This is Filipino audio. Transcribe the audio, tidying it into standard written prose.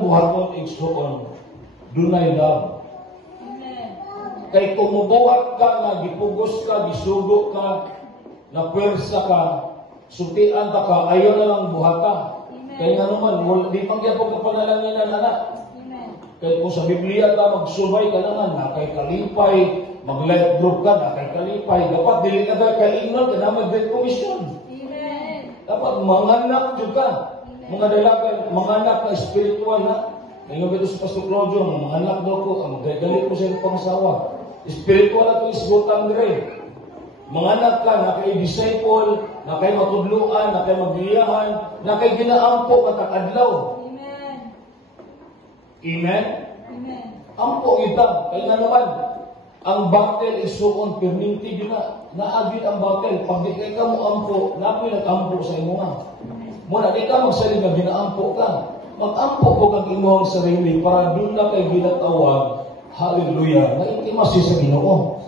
atong buhaton igsoon, dunay love. Kay kung mubuhat ka nga, gipugos ka, gisugo ka, na pwersa ka, sutian ka, ayaw na lang buhata. Kaya nga naman, di pang gyapon ka pangalanginan, anak. Kaya kung sa Biblia ka, magsubay ka naman, na kay kalipay, mag-life group ka, na kay kalipay, dapat dili ka na kay Ingnon, ka na mag-Great Commission. Dapat manganak juga, mga dalaga, manganak na spiritual, ha? Ngayon ito sa Pastor Claudio, manganak daw ko, magagalit ko sa iyong pangasawa. Spiritual na ito isbutang dire. Manganak ka, na kay disciple, na kay matudluan, na kay magliyahan, na kay ginaampo katakadlaw. Amen? Amen? Ampo kita. Kaya nga naman, ang battle is so on, perminti na. Naagit ang battle. Pag di ka mo ampo, napoy nag-ampo sa imo nga. Muna, di ka magsaling na ginaampo ka. Mag-ampo ko kang imuhang sarili para doon na kay ginatawag, hallelujah, na intimasi sa Ginoo.